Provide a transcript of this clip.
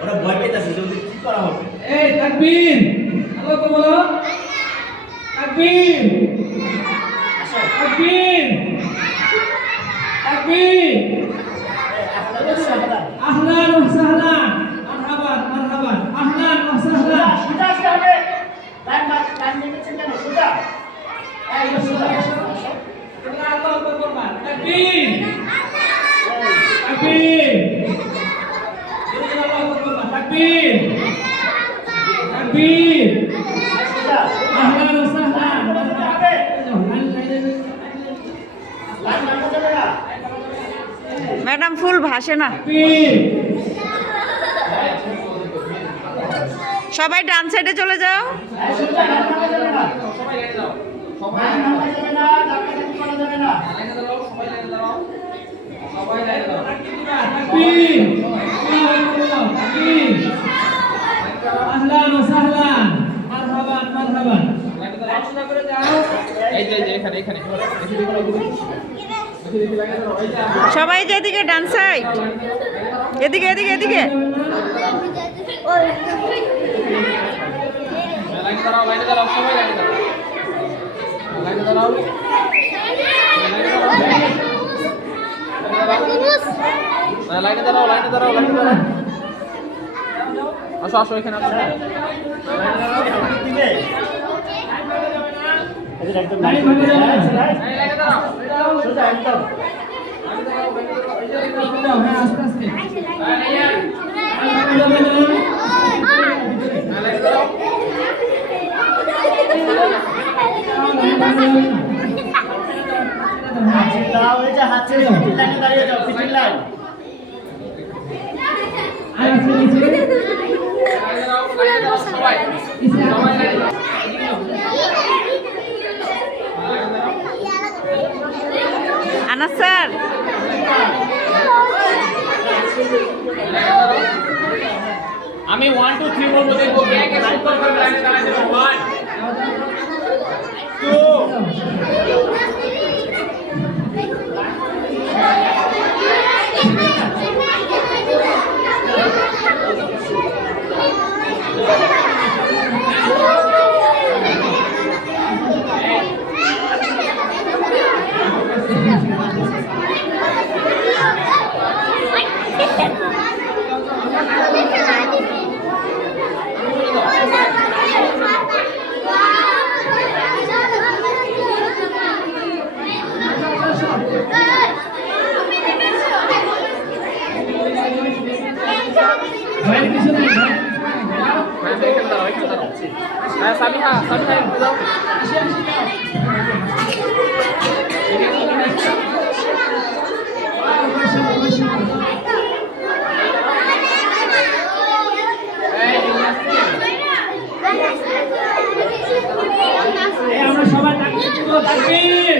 ওরা ভয় পেতেছে যে ওদের কি করা হবে। এই তাকবীর, আল্লাহু আকবার বলো। তাকবীর, তাকবীর, তাকবীর। আহলান ওয়া সাহলান, মারহাবান মারহাবান, আহলান ওয়া সাহলান। সোজা আসতে হবে। টাইম নিয়েছেন কেন? সোজা। এই সোজা আসো। তোমরা আল্লাহু আকবার বলবা। তাকবীর, তাকবীর। আল্লাহু আকবার বলবা। তাকবীর, তাকবীর। সোজা। আহলান ওয়া সাহলান। লাইন মারতে যাবে না। ম্যাডাম ফুল ভাসে না। তাকবীর। সবাই ডান সাইডে চলে যাও। সোজা লাইন মারতে যাবে না। লাইন মারতে যাবে না, ধাক্কাধাক্কি করা যাবে না। তাকবীর, আল্লাহু আকবার। তাকবীর। আহলান ওয়া সাহলান, মারহাবান মারহাবান। সবাই যেদিকে ডান সাইড, এদিকে এদিকে এদিকে। লাইনে দাঁড়াও আসো আসো এখানে আসো। দিবে। এদের একদম লাইন ভাঙা যাবে না। সোজা একদম। হ্যাঁ, আস্তে আস্তে। লাইন ভাঙা যাবে না। দাও এই যে হাত ছেড়ে পিটির লাইনে দাঁড়িয়ে যাও, পিটির লাইন। আর আছে নিচে। আনাস স্যার, আমি 1 2 3 বলবো, দেখবো কে কে উত্তর করবে। লাইনে দাঁড়ায় যাবে। 1 2 বাইরে কিছু নাই। এখানে দাঁড়াও। হ্যাঁ সাবিহা একটু দাও। আমরা সবাই তাকবীর দিব। তাকবীর।